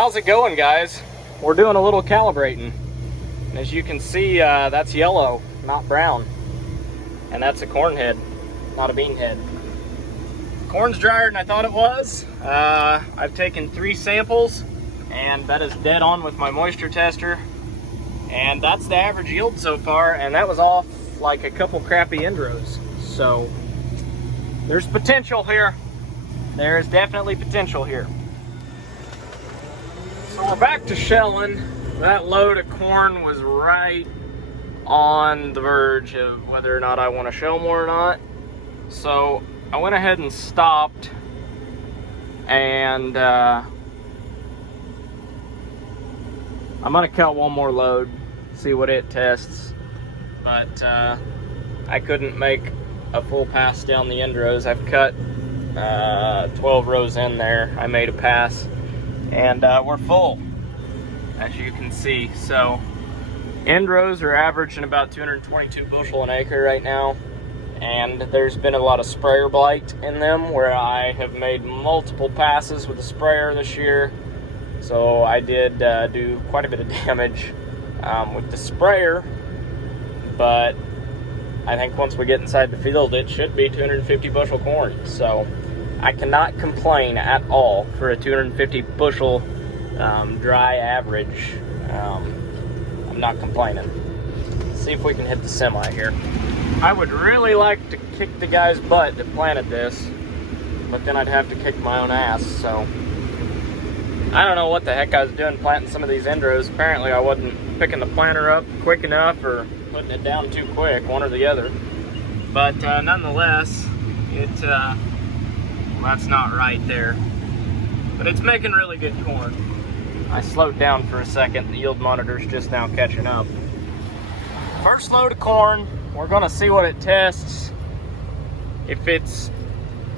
How's it going, guys? We're doing a little calibrating. As you can see, that's yellow, not brown. And that's a corn head, not a bean head. Corn's drier than I thought it was. I've taken 3 samples, and that is dead on with my moisture tester. And that's the average yield so far, and that was off like a couple crappy indros. So there's potential here. There is definitely potential here. So we're back to shelling. That load of corn was right on the verge of whether or not I want to shell more or not. So I went ahead and stopped, and I'm gonna cut one more load, see what it tests. But I couldn't make a full pass down the end rows. I've cut 12 rows in there. I made a pass, and we're full, as you can see. So end rows are averaging about 222 bushel an acre right now, and there's been a lot of sprayer blight in them where I have made multiple passes with the sprayer this year. So I did do quite a bit of damage with the sprayer, but I think once we get inside the field, it should be 250 bushel corn. So I cannot complain at all for a 250 bushel dry average. I'm not complaining. Let's see if we can hit the semi here. I would really like to kick the guy's butt that planted this, but then I'd have to kick my own ass. So I don't know what the heck I was doing planting some of these endros. Apparently I wasn't picking the planter up quick enough or putting it down too quick, one or the other. But nonetheless, well, that's not right there. But it's making really good corn. I slowed down for a second. The yield monitor's just now catching up. First load of corn. We're gonna see what it tests. If it's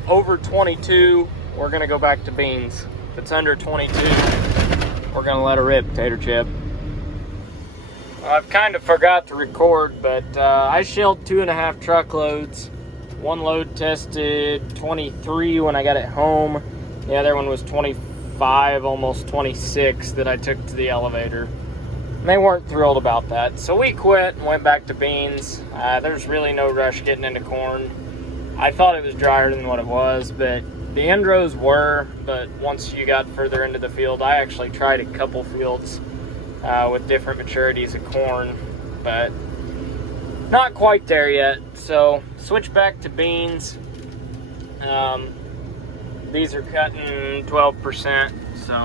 over 22, we're gonna go back to beans. If it's under 22, we're gonna let it rip, tater chip. Well, I've kind of forgot to record, but I shelled 2.5 truckloads. One load tested 23 when I got it home. The other one was 25, almost 26 that I took to the elevator. And they weren't thrilled about that. So we quit and went back to beans. There's really no rush getting into corn. I thought it was drier than what it was, but the end rows were, but once you got further into the field, I actually tried a couple fields with different maturities of corn, but not quite there yet. So switch back to beans. These are cutting 12%, so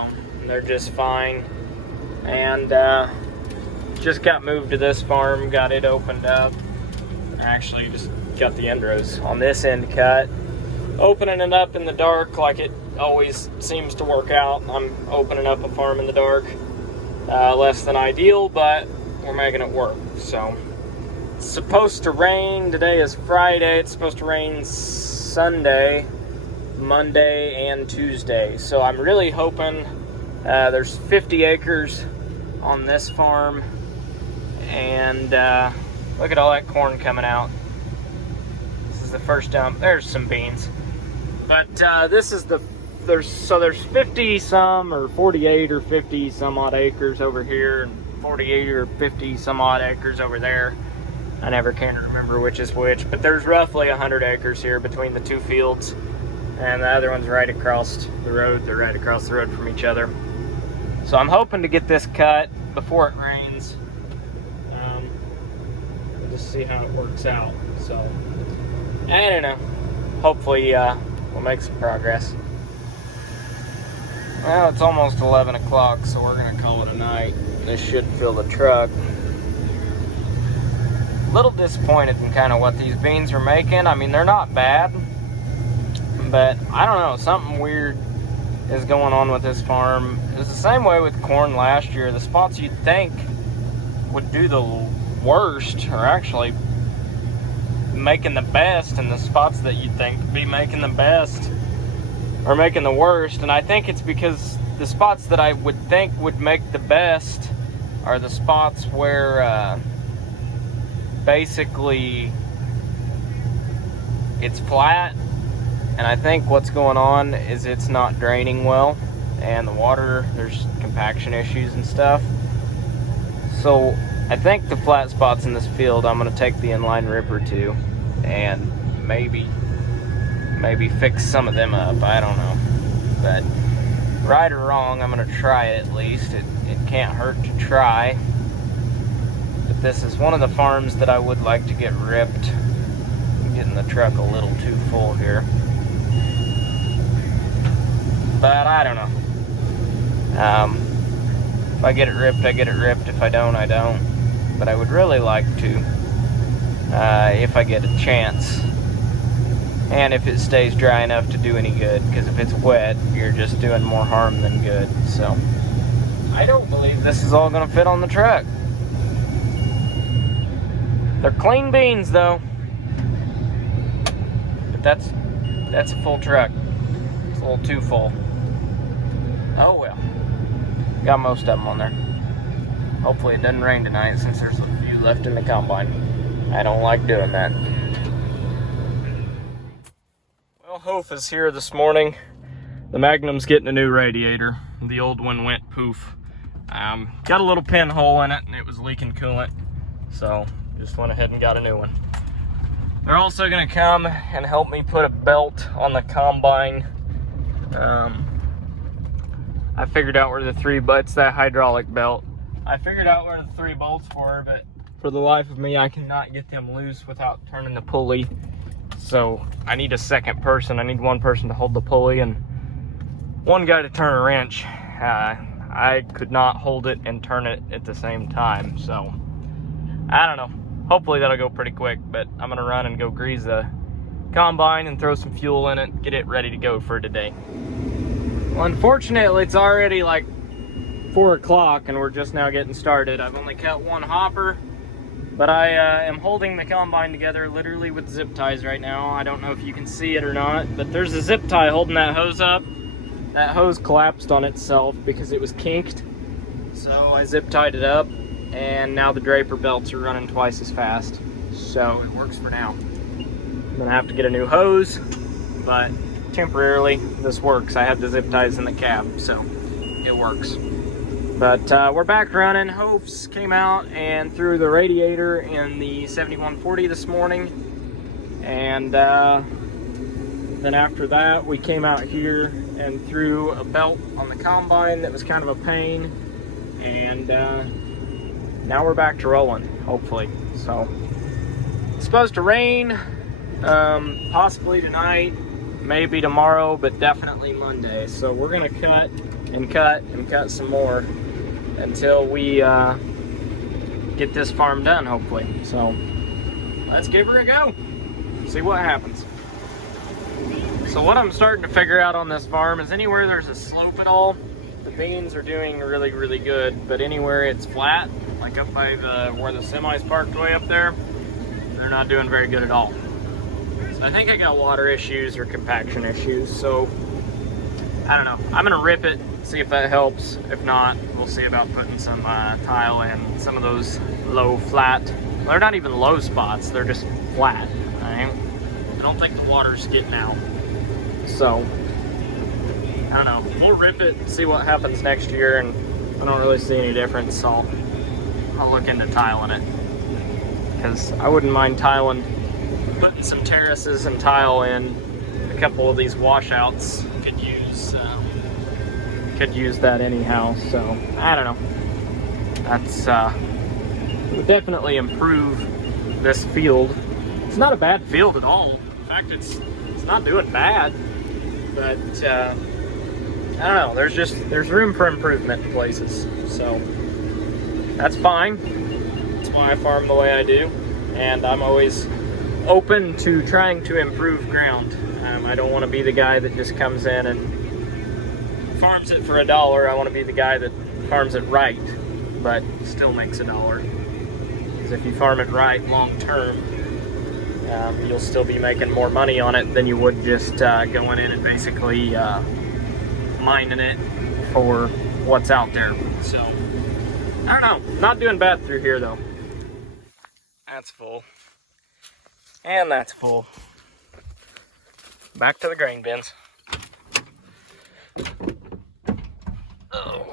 they're just fine. And just got moved to this farm, got it opened up. Actually just got the end rows on this end cut. Opening it up in the dark like it always seems to work out. I'm opening up a farm in the dark. Less than ideal, but we're making it work. So it's supposed to rain. Today is Friday. It's supposed to rain Sunday, Monday, and Tuesday. So I'm really hoping there's 50 acres on this farm, and look at all that corn coming out. This is the first dump. There's some beans, but this is there's 50 some, or 48 or 50 some odd acres over here, and 48 or 50 some odd acres over there. I never can remember which is which, but there's roughly 100 acres here between the two fields, and the other one's right across the road. They're right across the road from each other. So I'm hoping to get this cut before it rains. We'll just see how it works out. So I don't know. Hopefully we'll make some progress. Well, it's almost 11 o'clock, so we're gonna call it a night. This should fill the truck. A little disappointed in kind of what these beans are making. I mean, they're not bad, but I don't know, something weird is going on with this farm. It's the same way with corn last year. The spots you'd think would do the worst are actually making the best, and the spots that you'd think would be making the best are making the worst. And I think it's because the spots that I would think would make the best are the spots where basically it's flat, and I think what's going on is it's not draining well. and the water, there's compaction issues and stuff. So I think the flat spots in this field, I'm gonna take the inline ripper to and maybe fix some of them up. I don't know, but right or wrong, I'm gonna try it at least. It can't hurt to try. But this is one of the farms that I would like to get ripped. I'm getting the truck a little too full here, but I don't know. If I get it ripped, I get it ripped. If I don't, I don't. But I would really like to, if I get a chance. And if it stays dry enough to do any good, because if it's wet, you're just doing more harm than good. So I don't believe this is all gonna fit on the truck. They're clean beans though. But that's a full truck. It's a little too full. Oh well. Got most of them on there. Hopefully it doesn't rain tonight since there's a few left in the combine. I don't like doing that. Well, Hof is here this morning. The Magnum's getting a new radiator. The old one went poof. Got a little pinhole in it and it was leaking coolant. So just went ahead and got a new one. They're also gonna come and help me put a belt on the combine. I figured out where the it's that hydraulic belt. I figured out where the 3 bolts were, but for the life of me, I cannot get them loose without turning the pulley. So I need a second person. I need one person to hold the pulley and one guy to turn a wrench. I could not hold it and turn it at the same time. So I don't know. Hopefully that'll go pretty quick, but I'm gonna run and go grease the combine and throw some fuel in it, get it ready to go for today. Well, unfortunately, it's already like 4 o'clock and we're just now getting started. I've only cut one hopper, but I am holding the combine together literally with zip ties right now. I don't know if you can see it or not, but there's a zip tie holding that hose up. That hose collapsed on itself because it was kinked. So I zip tied it up, and now the draper belts are running twice as fast. So it works for now. I'm gonna have to get a new hose, but temporarily this works. I have the zip ties in the cab, so it works. But we're back running. Hof's came out and threw the radiator in the 7140 this morning, and then after that we came out here and threw a belt on the combine that was kind of a pain, and now we're back to rolling, hopefully. So it's supposed to rain possibly tonight, maybe tomorrow, but definitely Monday. So we're gonna cut and cut and cut some more until we get this farm done, hopefully. So let's give her a go, see what happens. So what I'm starting to figure out on this farm is anywhere there's a slope at all, the beans are doing really, really good. But anywhere it's flat, like up by where the semi's parked way up there, they're not doing very good at all. So I think I got water issues or compaction issues. So I don't know. I'm gonna rip it, see if that helps. If not, we'll see about putting some tile in some of those low flat. Well, they're not even low spots, they're just flat. Right? I don't think the water's getting out. So I don't know. We'll rip it, see what happens next year, and I don't really see any difference, so I'll look into tiling it. Because I wouldn't mind tiling, putting some terraces and tile in. A couple of these washouts could use that anyhow. So I don't know. That's would definitely improve this field. It's not a bad field at all. In fact, it's not doing bad. But I don't know. There's room for improvement in places. So that's fine. That's why I farm the way I do, and I'm always open to trying to improve ground. I don't want to be the guy that just comes in and farms it for $1. I want to be the guy that farms it right, but still makes $1. Because if you farm it right long term, you'll still be making more money on it than you would just going in and basically mining it for what's out there. So I don't know. Not doing bad through here though. That's full. And that's full. Back to the grain bins. Oh.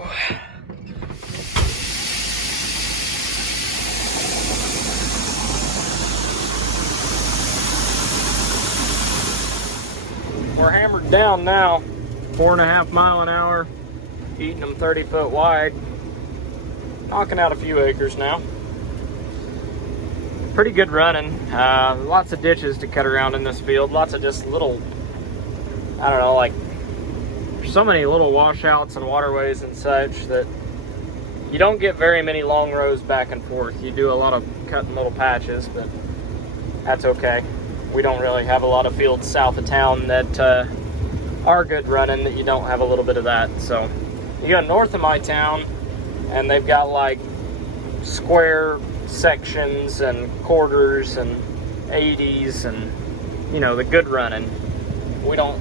We're hammered down now, 4.5 mile an hour, eating them 30-foot wide, knocking out a few acres now. Pretty good running. Lots of ditches to cut around in this field. Lots of just little, I don't know, like so many little washouts and waterways and such that you don't get very many long rows back and forth. You do a lot of cutting little patches, but that's okay. We don't really have a lot of fields south of town that are good running that you don't have a little bit of that. So you go north of my town and they've got like square sections and quarters and 80s and, you know, the good running. We don't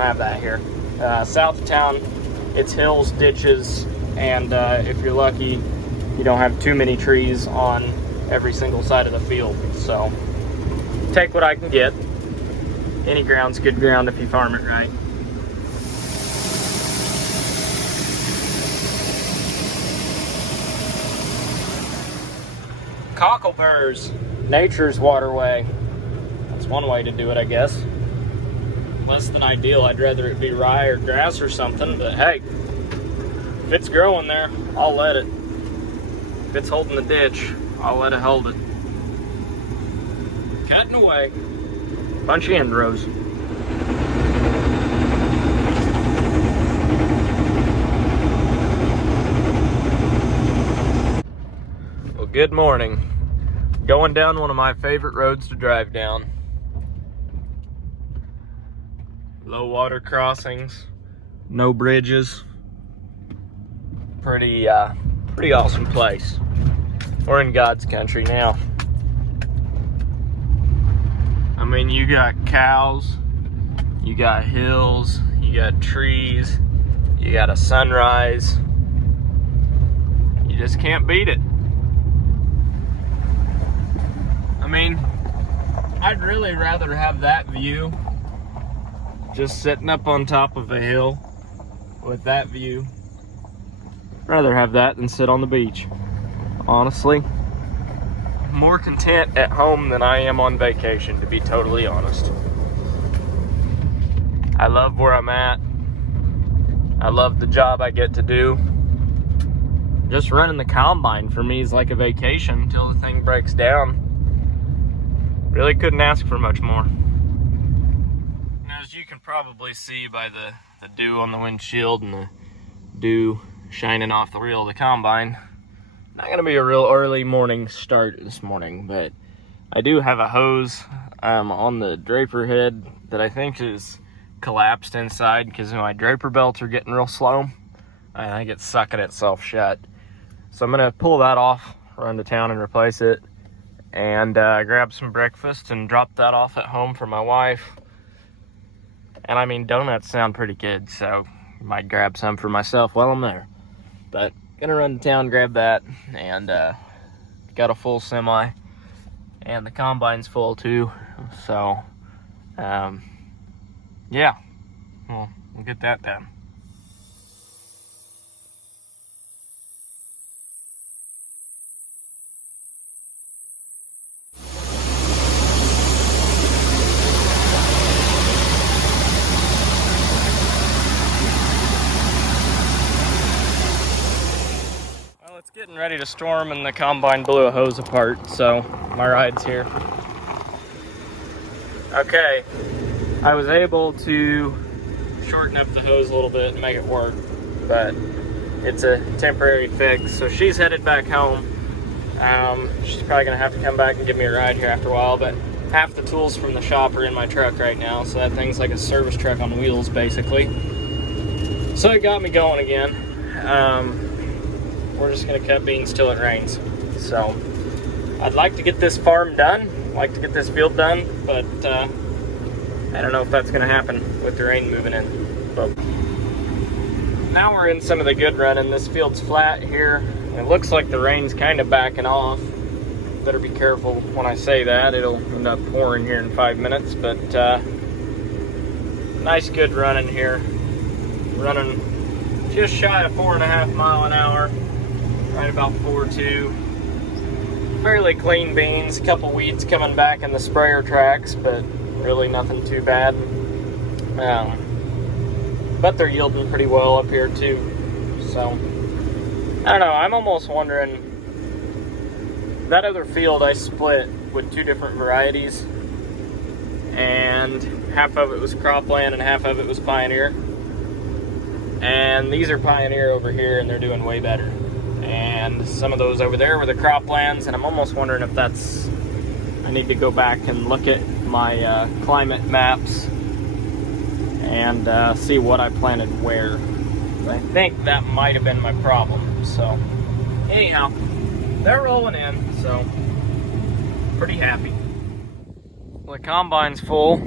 have that here. South of town, it's hills, ditches, and if you're lucky, you don't have too many trees on every single side of the field. So take what I can get. Any ground's good ground if you farm it right. Cockleburs, nature's waterway. That's one way to do it, I guess. Less than ideal. I'd rather it be rye or grass or something, but hey, if it's growing there, I'll let it. If it's holding the ditch, I'll let it hold it. Cutting away. Bunch of end rows. Well, good morning. Going down one of my favorite roads to drive down. Low water crossings, no bridges. Pretty awesome place. We're in God's country now. I mean, you got cows, you got hills, you got trees, you got a sunrise. You just can't beat it. I mean, I'd really rather have that view, just sitting up on top of a hill with that view. Rather have that than sit on the beach. Honestly, more content at home than I am on vacation, to be totally honest. I love where I'm at. I love the job I get to do. Just running the combine for me is like a vacation until the thing breaks down. Really couldn't ask for much more. And as you can probably see by the dew on the windshield and the dew shining off the wheel of the combine, not gonna be a real early morning start this morning, but I do have a hose on the draper head that I think is collapsed inside because my draper belts are getting real slow. I think it's sucking itself shut. So I'm gonna pull that off, run to town and replace it, and grab some breakfast and drop that off at home for my wife. And I mean, donuts sound pretty good, so might grab some for myself while I'm there. But gonna run to town, grab that, and got a full semi, and the combine's full too. So yeah, we'll get that done. It's getting ready to storm and the combine blew a hose apart, so my ride's here. Okay, I was able to shorten up the hose a little bit and make it work, but it's a temporary fix. So she's headed back home. She's probably gonna have to come back and give me a ride here after a while, but half the tools from the shop are in my truck right now, so that thing's like a service truck on wheels basically. So it got me going again. We're just gonna cut beans till it rains. So I'd like to get this farm done, like to get this field done, but I don't know if that's gonna happen with the rain moving in. But now we're in some of the good running. This field's flat here. It looks like the rain's kind of backing off. Better be careful when I say that. It'll end up pouring here in 5 minutes, but nice good running here. Running just shy of 4.5 miles an hour, right about 4.2. Fairly clean beans, a couple weeds coming back in the sprayer tracks, but really nothing too bad. But they're yielding pretty well up here too. So, I don't know, I'm almost wondering, that other field I split with 2 different varieties, and half of it was cropland and half of it was Pioneer. And these are Pioneer over here, and they're doing way better. And some of those over there were the croplands, and I'm almost wondering if that's, I need to go back and look at my climate maps and see what I planted where. I think that might have been my problem. So anyhow, they're rolling in, so pretty happy. Well, the combine's full,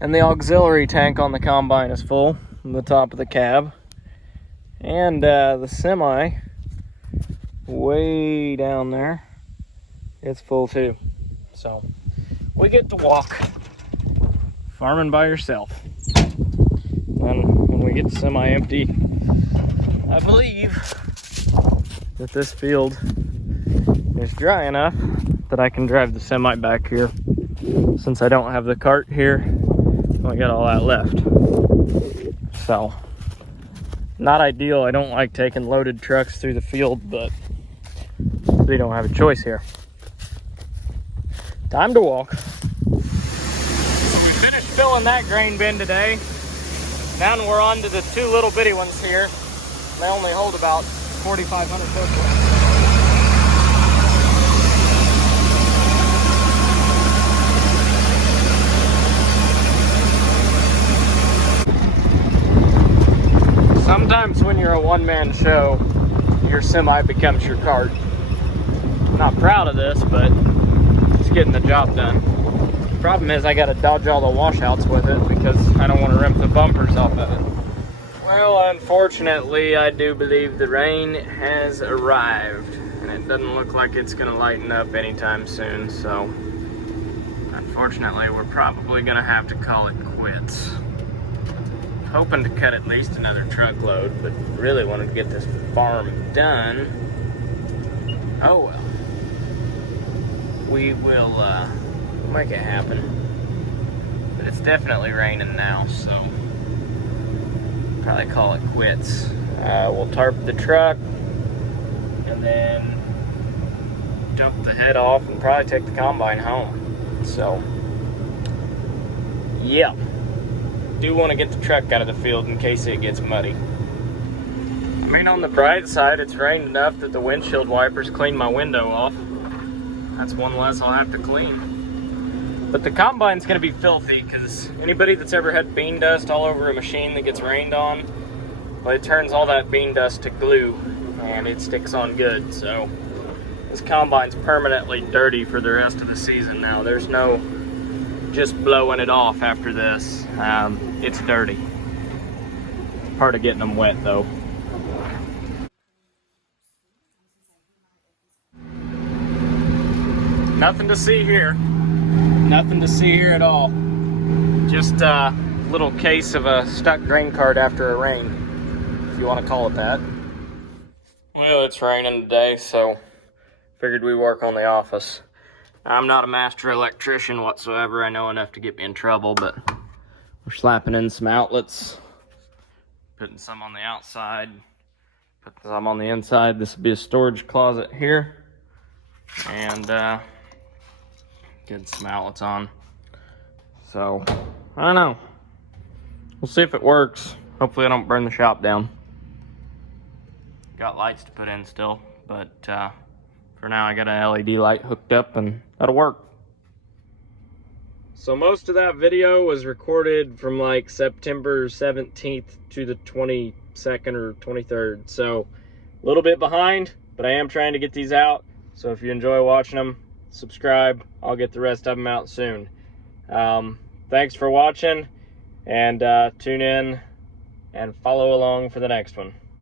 and the auxiliary tank on the combine is full from the top of the cab, and the semi way down there, it's full too. So we get to walk farming by yourself. And when we get semi-empty, I believe that this field is dry enough that I can drive the semi back here. Since I don't have the cart here, I got all that left. So, not ideal. I don't like taking loaded trucks through the field, but we don't have a choice here. Time to walk. So we finished filling that grain bin today. Now we're on to the 2 little bitty ones here. They only hold about 4,500 bushels. Sometimes when you're a one-man show, your semi becomes your cart. I'm not proud of this, but it's getting the job done. Problem is I gotta dodge all the washouts with it because I don't want to rip the bumpers off of it. Well, unfortunately, I do believe the rain has arrived, and it doesn't look like it's gonna lighten up anytime soon, so unfortunately, we're probably gonna have to call it quits. Hoping to cut at least another truckload, but really wanted to get this farm done. Oh well. We will make it happen. But it's definitely raining now, so probably call it quits. We'll tarp the truck and then dump the head off and probably take the combine home. So, yeah. Do want to get the truck out of the field in case it gets muddy. I mean, on the bright side, it's rained enough that the windshield wipers cleaned my window off. That's one less I'll have to clean. But the combine's going to be filthy because anybody that's ever had bean dust all over a machine that gets rained on, well, it turns all that bean dust to glue and it sticks on good. So this combine's permanently dirty for the rest of the season now. There's no just blowing it off after this. It's dirty. Part of getting them wet though. Nothing to see here. Nothing to see here at all. Just a little case of a stuck grain cart after a rain, if you want to call it that. Well, it's raining today, so figured we'd work on the office. I'm not a master electrician whatsoever. I know enough to get me in trouble, but we're slapping in some outlets, putting some on the outside, putting some on the inside. This will be a storage closet here, and getting some outlets on. So, I don't know. We'll see if it works. Hopefully I don't burn the shop down. Got lights to put in still, but for now I got an LED light hooked up and that'll work. So most of that video was recorded from like September 17th to the 22nd or 23rd. So a little bit behind, but I am trying to get these out. So if you enjoy watching them, subscribe. I'll get the rest of them out soon. Thanks for watching, and tune in and follow along for the next one.